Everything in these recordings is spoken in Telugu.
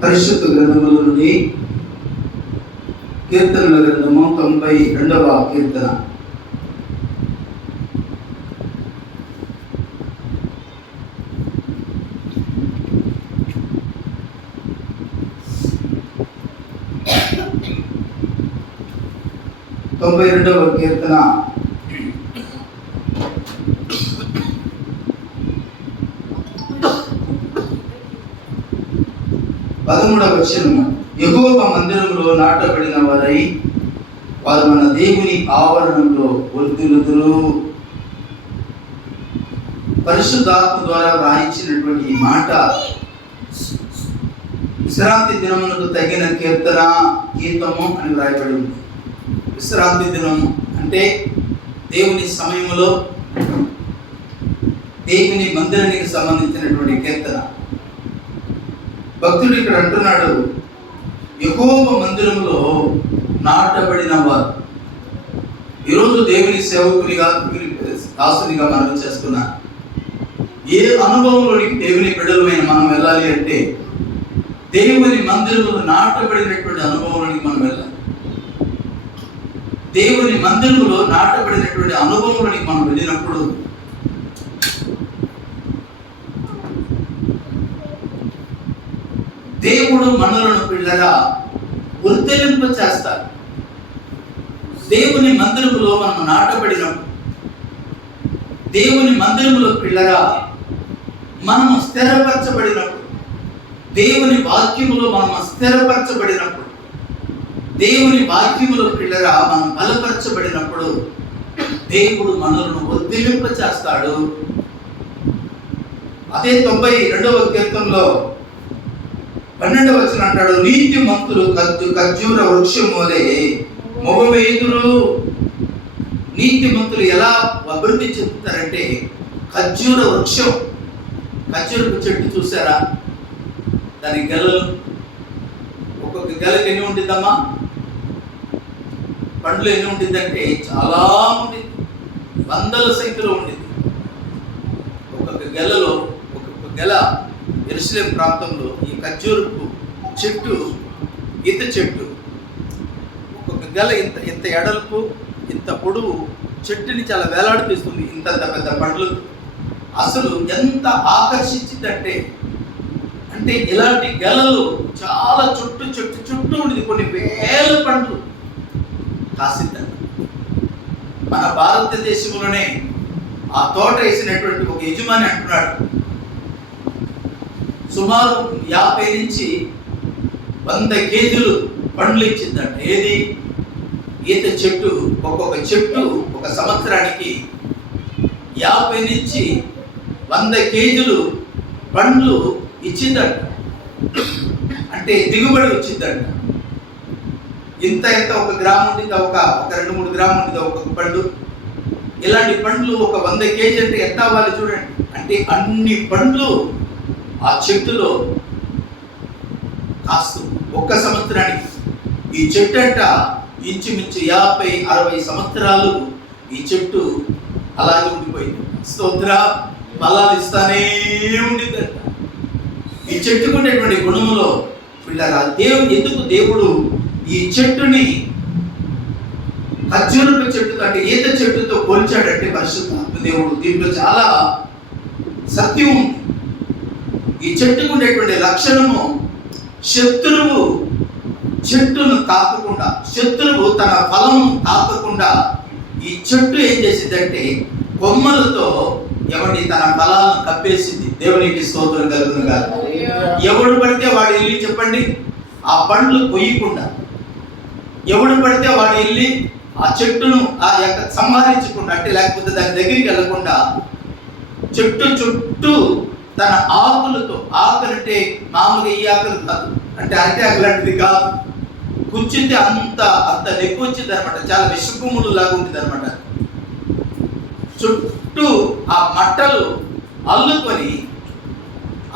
పరిశుద్ధ గ్రంథముల నుండి కీర్తనల గ్రంథము 92వ కీర్తన. కీర్తన 13వ వచనము. యెహోవా మందిరములో నాటబడిన వారై వారు మన దేవుని ఆవరణంలో వర్ధిల్లుదురు. పరిశుద్ధాత్మ ద్వారా వ్రాయించినటువంటి ఈ మాట విశ్రాంతి దినమునకు తగిన కీర్తన, గీతము అని వ్రాయబడి ఉంది. విశ్రాంతి దినము అంటే దేవుని సమయంలో దేవుని మందిరానికి సంబంధించినటువంటి కీర్తన. భక్తుడు ఇక్కడ అంటున్నాడు, యెహోవా మందిరములో నాటబడిన వారు. ఈరోజు దేవుని సేవకునిగా, దాసునిగా మనం చేస్తున్నా ఏ అనుభవంలోనికి దేవుని బిడ్డలమైన మనం వెళ్ళాలి అంటే దేవుని మందిరములో నాటబడినటువంటి అనుభవంలోనికి మనం వెళ్ళాలి. దేవుని మందిరములో నాటబడినటువంటి అనుభవంలోనికి మనం వెళ్ళినప్పుడు దేవుడు మనలను పిల్లగా వర్ధిల్లింప చేస్తారు. దేవుని మందిరములో మనం నాటబడినప్పుడు, దేవుని మందిరములో పిల్లగా మనము స్థిరపరచబడినప్పుడు, దేవుని వాక్యములో మనం స్థిరపరచబడినప్పుడు, దేవుని వాక్యములో పిల్లగా మనం బలపరచబడినప్పుడు దేవుడు మనలను వర్ధిల్లింప చేస్తాడు. అదే 92వ కీర్తనలో 12వ వచనం అంటాడు, నీతిమంతులు ఖర్జూర వృక్షం వలె మొగవేయుదురు. నీతిమంతులు ఎలా అభివృద్ధి చెందుతారంటే ఖర్జూర వృక్షం. ఖర్జూరపు చెట్టు చూసారా? దాని గెలలు, ఒక్కొక్క గెలకు ఎన్ని ఉంటుందమ్మా? పండ్లు ఎన్ని ఉంటుందంటే చాలా ఉంటుంది, వందల సంఖ్యలో ఉంటుంది. ఒక్కొక్క గెలలో, ఒక్కొక్క గెల యెరూషలేము ప్రాంతంలో ఈ ఖర్జూరపు చెట్టు, ఈత చెట్టు, ఒక్కొక్క గెల ఇంత ఇంత ఎడల్పు, ఇంత పొడవు చెట్టుని చాలా వేలాడిపిస్తుంది. ఇంత పెద్ద పండ్లు అసలు ఎంత ఆకర్షించిందంటే, అంటే ఇలాంటి గెలలు చాలా చుట్టూ ఉండేది, కొన్ని వేల పండ్లు కాసిందండి. మన భారతదేశంలోనే ఆ తోట వేసినటువంటి ఒక యజమాని అంటున్నాడు, సుమారు 50 నుంచి 100 కేజీలు పండ్లు ఇచ్చిందంట. ఏది? ఈత చెట్టు. ఒక్కొక్క చెట్టు ఒక సంవత్సరానికి 50 నుంచి 100 కేజీలు పండ్లు ఇచ్చిందంట. అంటే దిగుబడి వచ్చిందంట. ఇంత ఒక గ్రాము ఉంటుంది, ఒక 2-3 గ్రాములు ఉంటుంది ఒక్కొక్క పండు. ఇలాంటి పండ్లు ఒక 100 కేజీ అంటే ఎంత అవ్వాలి చూడండి. అంటే అన్ని పండ్లు ఆ చెట్టులో కాస్తుంది ఒక్క సంవత్సరానికి. ఈ చెట్టు అంట ఇంచుమించు 50-60 సంవత్సరాలు ఈ చెట్టు అలాగే ఉండిపోయింది. స్తోత్ర, ఫలాలు ఇస్తానే ఉండిందంట. ఈ చెట్టుకు ఉండేటువంటి గుణములో పిల్లరా, ఎందుకు దేవుడు ఈ చెట్టుని ఖర్జూరపు చెట్టుతో అంటే ఈత చెట్టుతో పోల్చాడంటే పరిశుద్ధాత్మ దేవుడు దీంట్లో చాలా సత్యం ఉంది. ఈ చెట్టుకు ఉండేటువంటి లక్షణము, శత్రువు చెట్టును తాకకుండా, శత్రువు తన ఫలము తాకకుండా ఈ చెట్టు ఏం చేసిందంటే కొమ్మలతో ఎవరి తన ఫలాలను కప్పేసింది. దేవునికి స్తోత్రం కలుగును గాక. ఎవడు పడితే వాడు వెళ్ళి చెప్పండి ఆ పండ్లు కొయ్యకుండా, ఎవడు పడితే వాడు వెళ్ళి ఆ చెట్టును ఆ యొక్క సంహరించకుండా, అంటే లేకపోతే దాని దగ్గరికి వెళ్ళకుండా చెట్టు చుట్టూ తన ఆకులతో, ఆకులంటే మామూలుగా ఈ ఆకులు కాదు, అంటే అరటి ఆకు లాంటిది కాదు, కూర్చుంటే అంత నెక్కు వచ్చింది అనమాట. చాలా విషపుములు లాగా ఉంటుంది అనమాట. చుట్టూ ఆ మట్టలు అల్లుకొని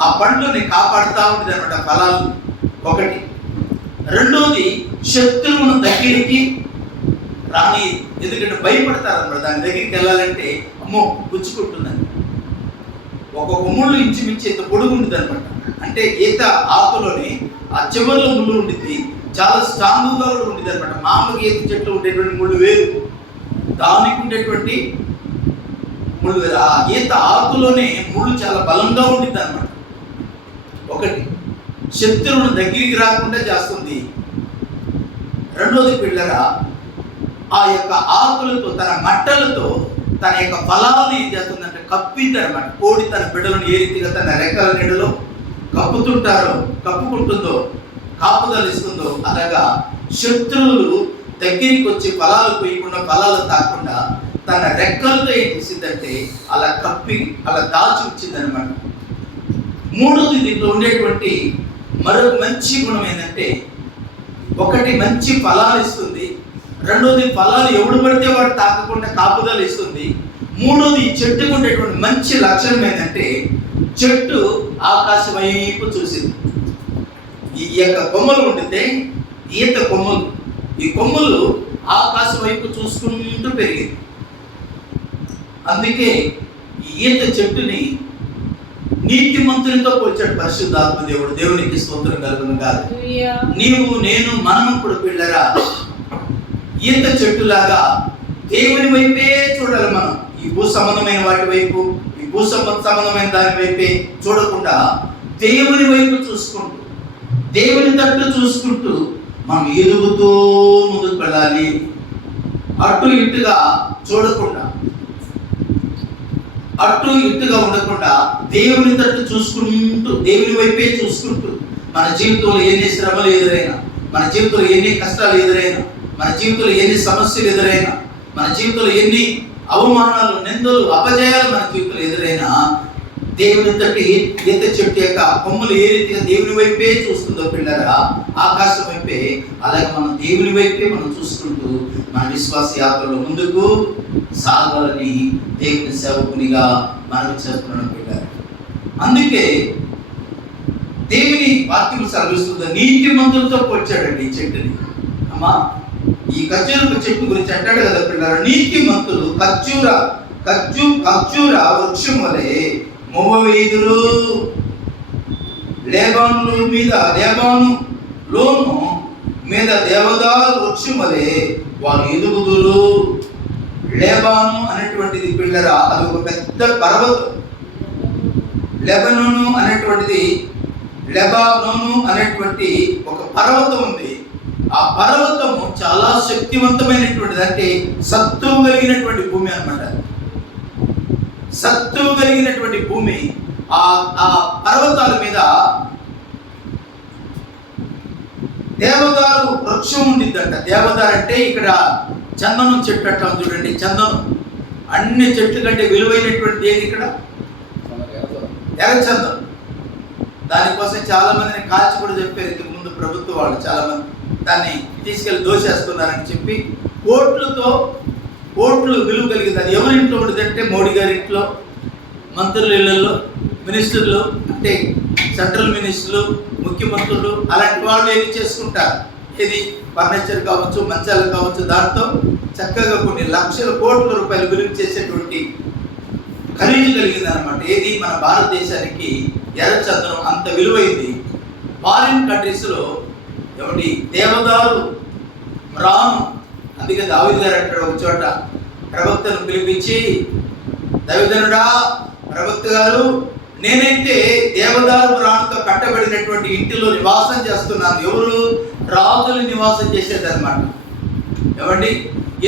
ఆ పండ్లని కాపాడుతూ ఉంటుంది అనమాట, ఫలాలు. ఒకటి. రెండోది, శత్రువును దగ్గరికి రాని, ఎందుకంటే భయపడతారు అనమాట. దాని దగ్గరికి వెళ్ళాలంటే అమ్మో గుచ్చుకుంటుందని. ఒక్కొక్క ముళ్ళు ఇంచుమించి ఇంత పొడుగు ఉంటుంది అనమాట. అంటే ఈత ఆకులోని ఆ చివరిలో ముళ్ళు ఉండింది, చాలా స్ట్రాంగ్గా కూడా ఉండేది అనమాట. మామూలుగా ఈత చెట్లు ఉండేటువంటి ముళ్ళు వేరు, దానికి ఉండేటువంటి ముళ్ళు వేరు. ఆ ఈత ఆకులోనే ముళ్ళు చాలా బలంగా ఉండిద్ది అనమాట. ఒకటి, శత్రువును దగ్గరికి రాకుండా చేస్తుంది. రెండోది పిల్లరా, ఆ యొక్క ఆకులతో, తన మట్టలతో తన యొక్క ఫలాలను ఏం చేస్తుందంటే కప్పిద్ది అనమాట. కోడి తన బిడ్డలను ఏ రీతిగా తన రెక్కల నీడలో కప్పుకుంటుందో, కాపుదలు ఇస్తుందో, అలాగా శత్రువులు దగ్గరికి వచ్చి ఫలాలు కొయ్యకుండా, ఫలాలు తాకుండా తన రెక్కలతో ఏం చేసిందంటే అలా కప్పి, అలా దాచి ఉంచిందనమాట. మూడోది, దీంట్లో ఉండేటువంటి మరొక మంచి గుణం ఏంటంటే, ఒకటి మంచి ఫలాలు ఇస్తుంది, రెండోది ఫలాలు ఎవడు పడితే వాడు తాకకుండా కాపుదలు ఇస్తుంది, మూడోది ఈ చెట్టుకు ఉండేటువంటి మంచి లక్షణం ఏంటంటే చెట్టు ఆకాశం వైపు చూసింది. ఈ యొక్క కొమ్మలు ఉండితే ఈత కొమ్మలు, ఈ కొమ్మలు ఆకాశం వైపు చూసుకుంటూ పెరిగింది. అందుకే ఈ ఈత చెట్టుని నీతిమంతునితో పోల్చాడు పరిశుద్ధాత్మ దేవుడు. దేవునికి స్తోత్రం కలుగును గాక. నీవు, నేను, మనము కూడా పిల్లరా ఈత చెట్టులాగా దేవుని వైపే చూడాలి. మనం ఈ భూ సంబంధమైన వాటి వైపు, ఈ భూ సంబంధమైన దాని వైపే చూడకుండా దేవుని వైపు చూసుకుంటూ, దేవుని తట్టు చూసుకుంటూ మనం ఎదుగుతూ ముందుకు వెళ్ళాలి. అటు ఇటుగా చూడకుండా, అటు ఇటుగా ఉండకుండా దేవుని తట్టు చూసుకుంటూ, దేవుని వైపే చూసుకుంటూ, మన జీవితంలో ఎన్ని శ్రమలు ఎదురైనా, మన జీవితంలో ఎన్ని కష్టాలు ఎదురైనా, మన జీవితంలో ఎన్ని సమస్యలు ఎదురైనా, మన జీవితంలో ఎన్ని అవమానాలు, నిందలు, అపజయాలు మన జీవితంలో ఎదురైనా, దేవుని తట్టు ఈత చెట్టు యొక్క కొమ్మలు ఏ రీతిగా దేవుని వైపే చూస్తుందో పిల్లరా, ఆకాశం వైపే, అలాగే మనం దేవుని వైపే మనం చూసుకుంటూ మన విశ్వాస యాత్రలో ముందుకు సాగాలని దేవుని సేవకునిగా మనం చేస్తున్నాం పిల్లలు. అందుకే దేవుని వాక్యం సెలవిస్తుంది, నీతిమంతులతో పోల్చాడండి ఈ చెట్టుని. అమ్మా, ఈ ఖర్జూరపు చెట్టు గురించి అంటాడు కదా పిల్లలు, నీతిమంతులు ఖర్జూర వృక్షం వలె మొవ్వవేయుదురు, లేబాను లోను మీద దేవదారు వృక్షం వలె వారు ఎదుగుదురు. లేబాను అనేటువంటిది పిల్లరా, అది ఒక పెద్ద పర్వతం. లెబనోను అనేటువంటి ఒక పర్వతం ఉంది. ఆ పర్వతము చాలా శక్తివంతమైనటువంటిది, అంటే సత్తువు కలిగినటువంటి భూమి అన్నమాట. సత్తువు కలిగినటువంటి భూమి. ఆ పర్వతాల మీద దేవదారు వృక్షం ఉండిద్దంట. దేవదారు అంటే ఇక్కడ చందనం చెట్టు అంటాం చూడండి. చందనం అన్ని చెట్లు కంటే విలువైనటువంటి ఏది ఇక్కడ? ఎర్రచందనం. దానికోసం చాలా మందిని కాల్చి కూడా చెప్పారు ఇంతకు ముందు ప్రభుత్వ వాళ్ళు. చాలా మంది దాన్ని తీసుకెళ్లి దోషేస్తున్నారని చెప్పి కోట్లు విలువ కలిగింది. అది ఎవరి ఇంట్లో ఉండదంటే మోడీ గారి ఇంట్లో, మంత్రుల ఇళ్లలో, మినిస్టర్లు అంటే సెంట్రల్ మినిస్టర్లు, ముఖ్యమంత్రులు, అలాంటి వాళ్ళు ఏది చేసుకుంటారు. ఇది ఫర్నిచర్ కావచ్చు, మంచాలు కావచ్చు, దాంతో చక్కగా కొన్ని లక్షల కోట్ల రూపాయలు విలువ చేసేటువంటి ఖరీదు కలిగింది అనమాట. ఏది? మన భారతదేశానికి ఎర్రచందనం అంత విలువైంది. ఫారిన్ కంట్రీస్లో ఏమిటి దేవదారు మ్రాను. అందుకే దావీదు గారు అంటాడు ఒక చోట, ప్రవక్తను పిలిపించి, దైవజనుడా, ప్రవక్త గారు, నేనైతే దేవదారు మ్రానుతో కట్టబడినటువంటి ఇంటిలో నివాసం చేస్తున్నాను. ఎవరు? రాజులు నివాసం చేసేదన్నమాట. ఏమండి,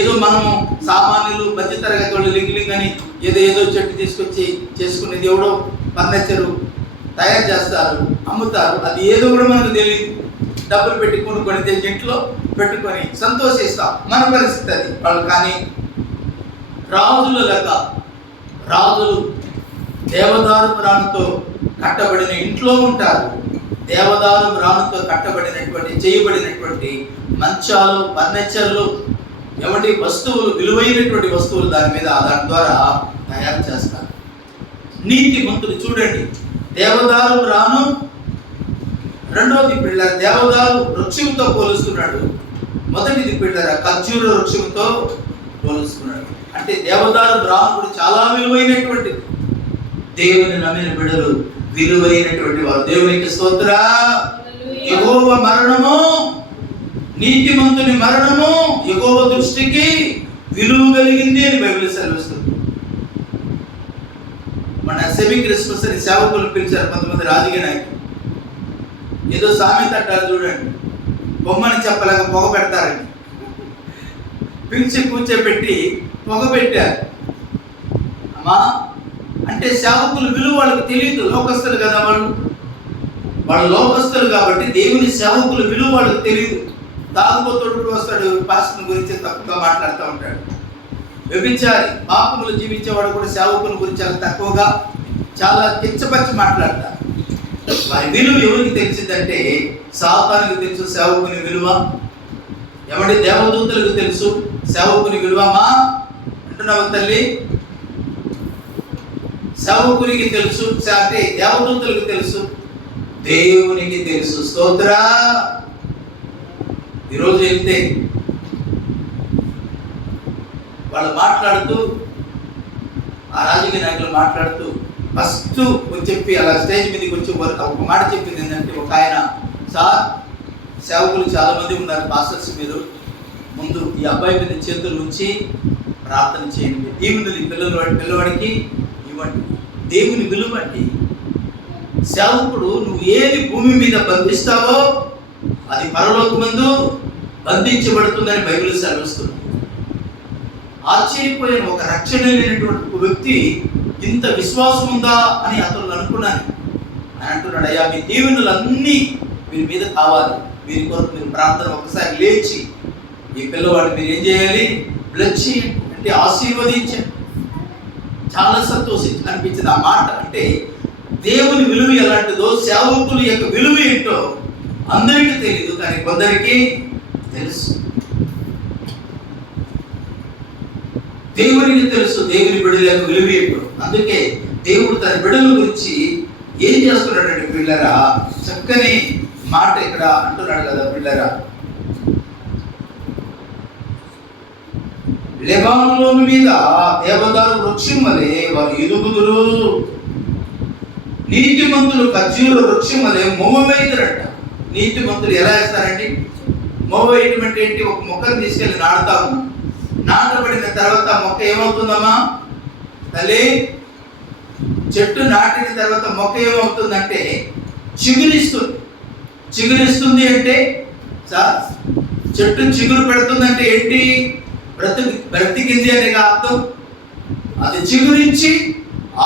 ఏదో మనము సామాన్యులు, మధ్య తరగతి వాళ్ళు లింగ్ అని ఏదో చెట్టు తీసుకొచ్చి చేసుకునేది, ఎవడో ఫర్నిచరు తయారు చేస్తారు, అమ్ముతారు. అది ఏదో కూడా మనకు తెలియదు. డబ్బులు పెట్టి కొనుక్కొని తెచ్చి ఇంట్లో పెట్టుకొని సంతోషిస్తాం. మన పరిస్థితి అది. వాళ్ళు కానీ రాజుల లెక్క, రాజులు దేవదారు మ్రానుతో కట్టబడిన ఇంట్లో ఉంటారు. దేవదారు మ్రానుతో చేయబడినటువంటి మంచాలు, ఫర్నిచర్లు, ఏమంటే వస్తువులు, విలువైనటువంటి వస్తువులు దాని ద్వారా తయారు చేస్తారు. నీతిమంతులు చూడండి, దేవదారు మ్రాను. రెండోది పిల్లల దేవదారు వృక్షంతో పోలుస్తున్నాడు. మొదటిది పిల్లల ఖర్జూర వృక్షంతో పోలుస్తున్నాడు. అంటే దేవదారు మ్రాను కూడా చాలా విలువైనటువంటి, దేవుని నమ్మిన బిడ్డలు విలువైనటువంటి వారు. దేవునికి స్తోత్రం. యెహోవా మరణము, నీతిమంతుని మరణము యెహోవా దృష్టికి విలువ కలిగింది అని బైబిల్ సెలవిస్తుంది. మన సెమీ క్రిస్మస్ అని సేవకులు పిలిచారు కొంతమంది రాజకీయ నాయకులు. ఏదో సామెత అంటారు చూడండి, బొమ్మని చెప్పలేక పొగ పెడతారని పిలిచి కూర్చోబెట్టి పొగ పెట్టారు. అమ్మా అంటే సేవకులు విలువ వాళ్ళకి తెలియదు, లోకస్తులు కదా వాళ్ళు లోకస్తులు కాబట్టి దేవుని సేవకులు విలువ వాళ్ళకి తెలియదు. తాగుబోతుడు వస్తాడు, పాస్టర్ గురించి తక్కువగా మాట్లాడుతూ ఉంటాడు. వ్యభిచారి పాపములు జీవించేవాడు కూడా సేవకుల గురించి చాలా తక్కువగా, చాలా కిచ్చపచ్చి మాట్లాడతారు. వారి విలువ ఎవరికి తెలిసిందంటే సాతానుకు తెలుసు సేవకుని విలువ. ఎవడి దేవదూతలకు తెలుసు సేవకుని విలువమా అంటున్నావు తల్లి. సేవకునికి తెలుసు, అంటే దేవదూతలకు తెలుసు, దేవునికి తెలుసు. స్తోత్ర. ఈరోజు వెళ్తే వాళ్ళు మాట్లాడుతూ, ఆ రాజకీయ నాయకులు మాట్లాడుతూ ఫస్ట్ చెప్పి అలా స్టేజ్ మీదకి వచ్చి ఒక మాట చెప్పింది ఏంటంటే, ఒక ఆయన, సార్ సేవకులు చాలా మంది ఉన్నారు పాస్టర్స్, మీరు ముందు ఈ అబ్బాయి మీద చేతుల నుంచి ప్రార్థన చేయండి, దేవుని పిల్లవాడికి ఇవ్వండి. దేవుని విలువండి. సేవకుడు నువ్వు ఏది భూమి మీద బంధిస్తావో అది పరలోకమందు బంధించబడుతుందని బైబిల్ సెలవిస్తుంది. ఆశ్చర్యపోయిన ఒక రక్షణ లేనటువంటి ఒక వ్యక్తి ఇంత విశ్వాసం ఉందా అని అతను అనుకున్నాను. అని అంటున్నాడు, అయ్యా మీ దీవెనలన్నీ వీరి మీద కావాలి, వీరి కొరకు మీరు ప్రార్థన ఒకసారి లేచి ఈ పిల్లవాడిని మీరు ఏం చేయాలి, బ్లెస్ చేయండి అంటే ఆశీర్వదించండి. చాలా సంతోషించి అనిపించింది ఆ మాట. అంటే దేవుని విలువ ఎలాంటిదో, సేవకుల యొక్క విలువ ఏంటో అందరికీ తెలియదు, కానీ కొందరికి తెలుసు. దేవునికి తెలుసు దేవుని బిడ్డల యొక్క విలువ ఏంటో. అందుకే దేవుడు తన బిడ్డల గురించి ఏం చేస్తున్నాడంటే, పిల్లరా చక్కని మాట ఇక్కడ అంటున్నాడు కదా, పిల్లరా లెబానోను మీద దేవదారు వృక్షం వలె వారు ఎదుగుదురు, నీతిమంతులు ఖర్జూర వృక్షం వలె మొవ్వ వేయుదురంట. నీతిమంతులు ఎలా వేస్తారండి? మొవ్వ వేయటం అంటే ఏంటి? ఒక మొక్కను తీసుకెళ్ళి నాటుతాము, నాటబడిన తర్వాత మొక్క ఏమవుతుందమ్మా తల్లి? చెట్టు నాటిన తర్వాత మొక్క ఏమవుతుందంటే చిగురిస్తుంది. చిగురిస్తుంది అంటే సార్ చెట్టు చిగురు పెడుతుందంటే ఏంటి? బ్రతికింది అనే అర్థం. అది చిగురించి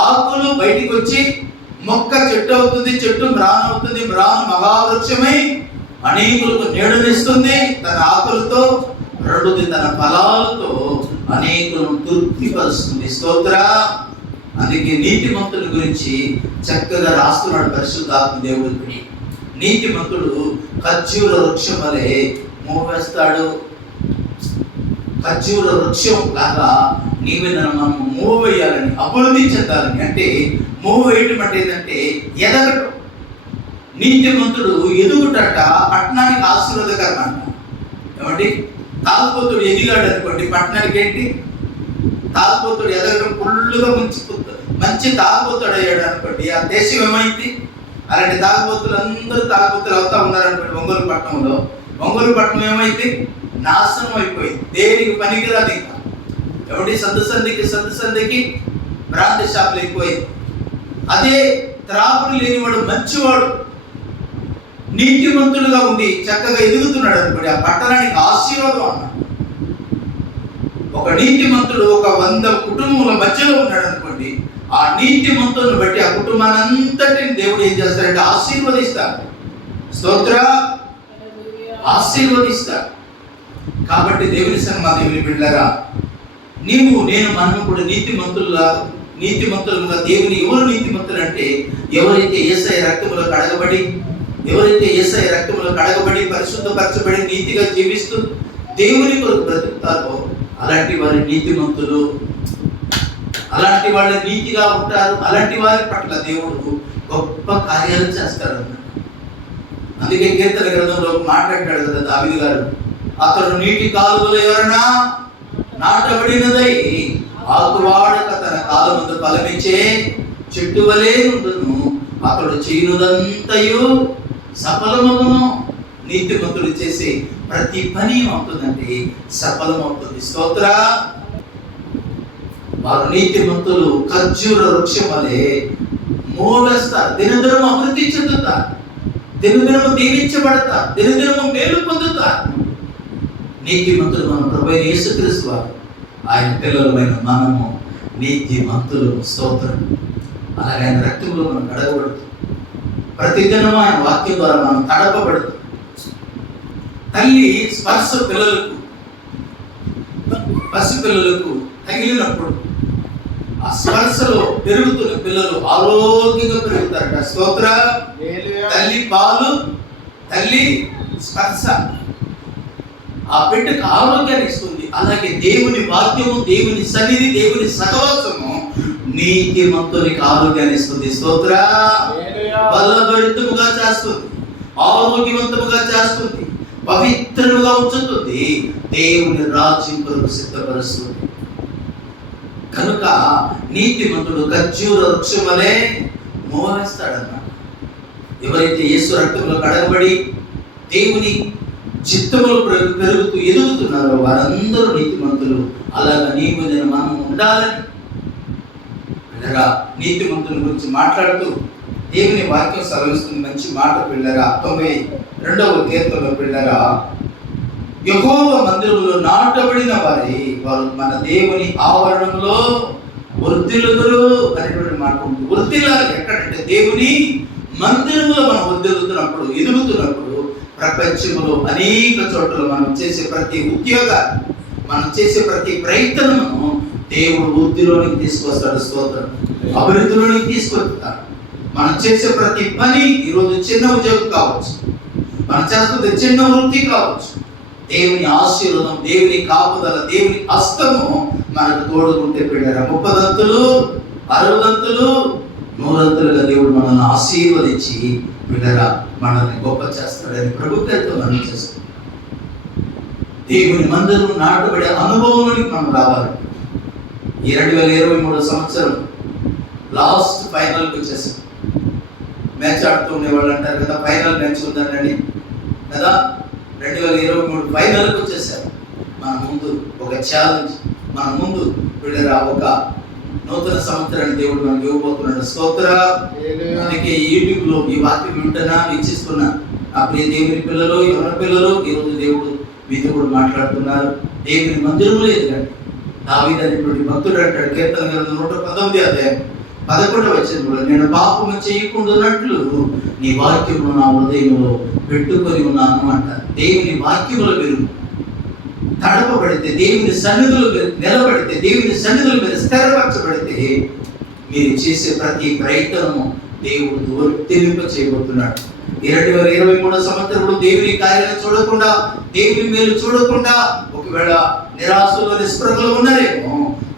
ఆకులు బయటికి వచ్చి మొక్క చెట్టు అవుతుంది, చెట్టు మ్రాను అవుతుంది, మ్రాను మహావృక్షమై అనేకులకు నీడనిస్తుంది తన ఆకులతో, రెండోది తన ఫలాలతో అనేకులను తృప్తిపరుస్తుంది. స్తోత్ర. అందుకే నీతిమంతుల గురించి చక్కగా రాస్తున్నాడు పరిశుద్ధాత్మ దేవుడికి. నీతిమంతుడు ఖర్జూర వృక్షం వలె మోవేస్తాడు. ఖర్జూర వృక్షం లాగా నీవే మనం మూవ్ వేయాలని, అభివృద్ధి చెందాలని. అంటే మూవ్ వేయటం అంటే ఏంటంటే ఎదగటం. నీతిమంతుడు ఎదుగుటట పట్టణానికి ఆశీర్వాదకరం అంట. ఏమండి? తాగుబోతుడు ఎదిగాడు అనుకోండి, పట్టణానికి ఏంటి? తాగుబోతుడు ఎదగడం ఫుల్లుగా మంచి తాగుబోతుడు అయ్యాడు అనుకోండి, ఆ దేశం ఏమైంది? అలాంటి తాగుబోతులు అందరూ తాగుబోతులు అవుతా ఉన్నారనుకోండి. ఒంగోలు పట్టణం ఏమైంది? నాశనం అయిపోయింది, దేనికి పనికిరాదు. ఇంకా ఎవడి సందుసందికి బ్రాంతి షాపులు అయిపోయింది. అదే త్రాగుడు లేనివాడు మంచివాడు నీతిమంతుడుగా ఉండి చక్కగా ఎదుగుతున్నాడు అనుకోండి, ఆ పట్టణానికి ఆశీర్వాదం అన్నాడు. ఒక నీతిమంతుడు ఒక 100 కుటుంబముల మధ్యలో ఉన్నాడు అనుకోండి, ఆ నీతిమంతులను బట్టి ఆ కుటుంబాన్ని అంతటిని దేవుడు ఏం చేస్తాడంటే ఆశీర్వదిస్తాడు. స్తోత్ర. ఆశీర్వదిస్తాడు. కాబట్టి దేవుని సంగమా, దేవుని బిడ్డలారా, మనం కూడా నీతిమంతులుగా దేవుని ఎవరు నీతిమంతులు అంటే ఎవరైతే యేసయ్య రక్తములో కడగబడి పరిశుద్ధపరచబడి నీతిగా జీవిస్తూ దేవుని కొరకు బ్రతుకుతారో అలాంటి వారి నీతిమంతులు. అలాంటి వాళ్ళు నీతిగా ఉంటారు. అలాంటి వారి పట్ల దేవుడు గొప్ప కార్యాలు చేస్తాడు అన్నమాట. అందుకే కీర్తన గ్రంథంలో మాట్లాడాడు కదా దావీదు గారు, అతడు నీటి కాలువలో ఎవరైనా నాటబడినదై ఆకువాడక తన కాలమందు ఫలమిచ్చే చెట్టు వలె నుండును, అతడు చేయునదంతయు సఫలమగును. నీతిమంతుడు చేసే ప్రతి పని ఏమవుతుందంటే సఫలమవుతుంది. స్తోత్ర. వారు నీతిమంతులు ఖర్జూర వృక్షం వలె మోవేస్తారు, దినదినం అభివృద్ధి చెందుతారు, దినదినము దీవించబడతారు, దినదినము మేలు పొందుతారు. నీతిమంతులు మన ప్రభువైన యేసుక్రీస్తు వారు, ఆయన పిల్లలమైన మనము నీతిమంతులు. స్తోత్రం. అలాగే ఆయన రక్తంలో మనం కడగబడుతుంది. ప్రతిదినం ఆయన వాక్యం ద్వారా మనం తడపబడుతుంది. తల్లి స్పర్శ పసిపిల్లలకు తగిలినప్పుడు ఆ స్పర్శలో పెరుగుతున్న పిల్లలు ఆరోగ్యంగా పెరుగుతారట. స్తోత్ర. తల్లి పాలు, తల్లి స్పర్శ ఆ బిడ్డకు ఆరోగ్యాన్ని ఇస్తుంది. అలాగే దేవుని వాక్యము, దేవుని సన్నిధి, దేవుని సహవాసము నీతిమంతునికి ఆరోగ్యాన్ని ఇస్తుంది. స్తోత్ర. బలభరితముగా చేస్తుంది, ఆరోగ్యవంతముగా చేస్తుంది, పవిత్రముగా ఉంచుతుంది, దేవుని రాజ్యం కొరకు సిద్ధపరుస్తుంది. కనుక నీతిమంతుడు ఖర్జూర వృక్షం వలె మోవేస్తాడన్న. ఎవరైతే యేసు రక్తంలో కడగబడి దేవుని చిత్తములు పెరుగుతూ ఎదుగుతున్నారో వారందరూ నీతిమంతులు. అలాగా నీవు నేను మనం ఉండాలని పిల్లరా నీతిమంతుల గురించి మాట్లాడుతూ దేవుని వాక్యం సెలవిస్తుంది. మంచి మాట పిల్లరా. 92వ కీర్తనలో పిల్లరా, యెహోవా మందిరంలో నాటబడిన వారు మన దేవుని ఆవరణంలో వర్ధిల్లుదురు అనేటువంటి మాట ఉంది. వర్ధిల్లాలి ఎక్కడంటే దేవుని మందిరంలో మనం వర్ధిల్లుతున్నప్పుడు, ఎదుగుతున్నప్పుడు ప్రపంచంలో అనేక చోట్ల మనం చేసే ప్రతి ఉద్యోగాన్ని, మనం చేసే ప్రతి ప్రయత్నము దేవుడు వృద్ధిలోనికి తీసుకొస్తాడు. స్తోత్రం. అభివృద్ధిలోనికి తీసుకొస్తాడు. మనం చేసే ప్రతి పని ఈరోజు చిన్న ఉద్యోగం కావచ్చు, మనం చేస్తుంది చిన్న వృత్తి కావచ్చు, దేవుని ఆశీర్వాదం, దేవుని కాపుదల, దేవుని హస్తము మనకు తోడుకుంటే పిల్లరా 30 దంతులు 60 దంతులు 100 దంతులుగా దేవుడు మనల్ని ఆశీర్వదించి పిల్లరా మనల్ని గొప్ప చేస్తాడని ప్రభుత్వంతో మనం చేస్తాం. దేవుని మందిరం నాటబడే అనుభవంలోనికి మనం రావాలి. ఈ 2023 సంవత్సరం లాస్ట్ ఫైనల్కి వచ్చేసాం. మ్యాచ్ ఆడుతూ ఉండేవాళ్ళు అంటారు కదా, ఫైనల్ మ్యాచ్ ఉందండి కదా. 2023 ఫైనల్కి వచ్చేసారు. మన ముందు ఒక ఛాలెంజ్, మన ముందు పిల్లరా ఒక నూతన సంవత్సరాన్ని దేవుడు మనకు ఇవ్వబోతున్నాడు. స్తోత్ర. అందుకే యూట్యూబ్లో ఈ వాక్యం వింటున్నా, వీక్షిస్తున్నా ఆ ప్రియ దేవుని పిల్లలు, యవన పిల్లలు, ఈరోజు దేవుడు మీతో కూడా మాట్లాడుతున్నారు. దేవుని మందిరంలో ఎదుగండి. దావీదు అనేటువంటి భక్తుడు అంటాడు, కీర్తన గ్రంథం 119 అధ్యాయం 11వ వచనంలో, నేను పాపము చేయకుండానట్లు నీ వాక్యము నా హృదయంలో పెట్టుకొని ఉన్నాను అంటారు. దేవుని వాక్యముల మీరు తడపబడితే, దేవుని సన్నిధులు నిలబడితే, దేవుని సన్నిధులు మీరు స్థిరపరచబడితే మీరు చేసే ప్రతి ప్రయత్నము దేవుడు వర్తింప చేయబోతున్నాడు. 2023 సంవత్సరంలో దేవుని కార్యాలను చూడకుండా, దేవుని మేలు చూడకుండా ఒకవేళ నిరాశలో నిస్పృహలో ఉన్నారేమో,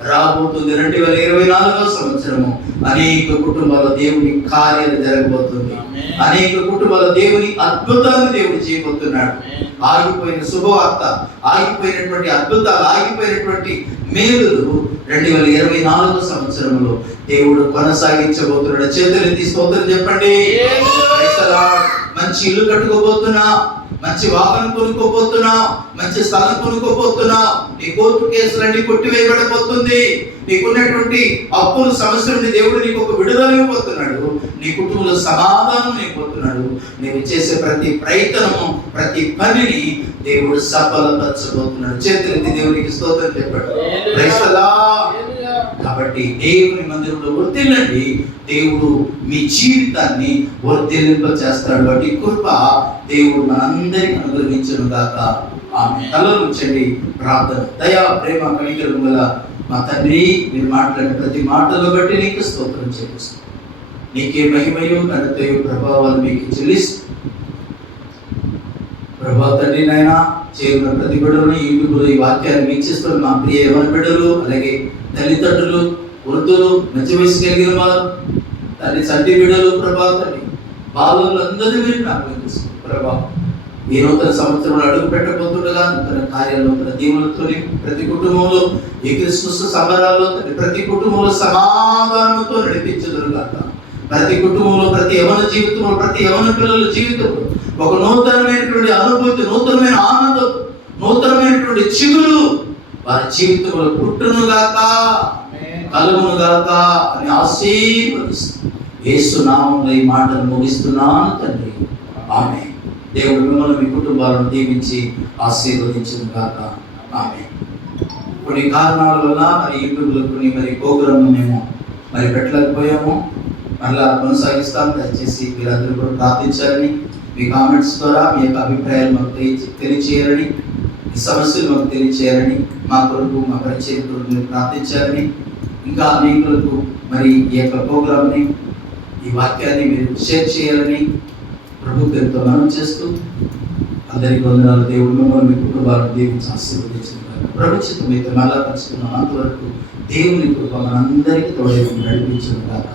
రాబోతుంది 2024వ సంవత్సరము అనేక కుటుంబాల్లో దేవుని కార్యాలు జరగబోతుంది. అనేక కుటుంబాల్లో దేవుని అద్భుతాలను దేవుడు చేయబోతున్నాడు. ఆగిపోయిన శుభవార్త, ఆగిపోయినటువంటి అద్భుతాలు, ఆగిపోయినటువంటి మేలులు 2024వ సంవత్సరంలో దేవుడు కొనసాగించబోతున్నాడు. చేతులెత్తి స్తోత్రం చెప్పండి. మంచి ఇల్లు కట్టుకోబోతున్నా, మంచి వాహనం కొనుక్కోబోతున్నా, మంచి స్థలం కొనుక్కోబోతున్నా, నీ కోర్టు కేసులన్నీ కొట్టివేయబడబోతుంది. నీకున్నటువంటి అప్పుల సమస్య నుండి దేవుడు నీకు ఒక విడుదల ఇవ్వబోతున్నాడు. నీ కుటుంబంలో సమాధానం ఇవ్వబోతున్నాడు. నీవు చేసే ప్రతి ప్రయత్నము, ప్రతి పనిని దేవుడు సఫలపరచబోతున్నాడు. చేతులెత్తి దేవునికి స్తోత్రం చెప్పండి. Praise the Lord. కాబట్టి దేవుని మందిరంలో వర్ధిల్లండి. దేవుడు మీ జీవితాన్ని వర్ధిల్లింప చేస్తాడు. వాటి కృప దేవుడు మనందరికీ అనుగ్రహించును గాక. ఆమేన్. తలలు ఉంచండి. ప్రార్థన. దయా ప్రేమ కనికరము గల మా తండ్రి, మీరు మాట్లాడిన ప్రతి మాటలో బట్టి నీకు స్తోత్రం చెల్లిస్తాను. నీకే మహిమయు ఘనతయు ప్రభావాలు మీకు చెల్లిస్తూ ప్రభా తండ్రి నాయన చేరున్న ప్రతి బిడ్డలను యూట్యూబ్లో ఈ వాక్యాన్ని వీక్షిస్తున్న మా ప్రియ యవన బిడ్డలు, అలాగే తల్లిదండ్రులు, వృద్ధులు, మంచి వయసు కలిగిన వారు, తల్లి చంటి బిడ్డలు, ప్రభా తండ్రి బాలులు అందరినీ మీరు నాకు ప్రభా ఈ నూతన సంవత్సరంలో అడుగు పెట్టబోతుండగా నూతన కార్యాలు, నూతన దీవులతో ప్రతి కుటుంబంలో ఈ క్రిస్మస్ సంబరాల్లో ప్రతి కుటుంబంలో సమాధానంతో నడిపించదురుగాక. ప్రతి కుటుంబంలో, ప్రతి యవన జీవితంలో, ప్రతి యవన పిల్లల జీవితంలో ఒక నూతనమైనటువంటి అనుభూతి, నూతనమైన ఆనందం, నూతనమైనటువంటి చిగురు వారి జీవితంలో పుట్టునుగాక, కలుగునుగాక అని ఆశీర్వదిస్తూ యేసు నామములో ఈ మాటలు ముగిస్తున్నాను తండ్రి. ఆమేన్. దేవుడు మిమ్మల్ని, మీ కుటుంబాలను దీవించి ఆశీర్వదించునుగాక. ఆమేన్. కొన్ని కారణాల వల్ల యూట్యూబ్లో కొన్ని ప్రోగ్రామ్ మేము పెట్టలేకపోయాము. మరలా కొనసాగిస్తాం. దయచేసి మీరందరూ కూడా ప్రార్థించాలని, మీ కామెంట్స్ ద్వారా మీ యొక్క అభిప్రాయాలు మాకు తెలియచేయాలని, మీ సమస్యలు మాకు తెలియచేయాలని, మా కొరకు, మా పరిచయం కొరకు మీరు ప్రార్థించాలని, ఇంకా అనేకులకు ఈ యొక్క ప్రోగ్రామ్ని, ఈ వాక్యాన్ని మీరు షేర్ చేయాలని ప్రభు పేరుతో మనం చేస్తూ అందరికీ వందనాలు. దేవుడు మిమ్మల్ని, మీ కుటుంబాలను దీవించి ఆశీర్వదించిన ప్రభుత్వం మీతో మళ్ళా పంచుకున్నాం. అంతవరకు దేవుని కృప మనందరికీ తోడే నడిపించిన కాక.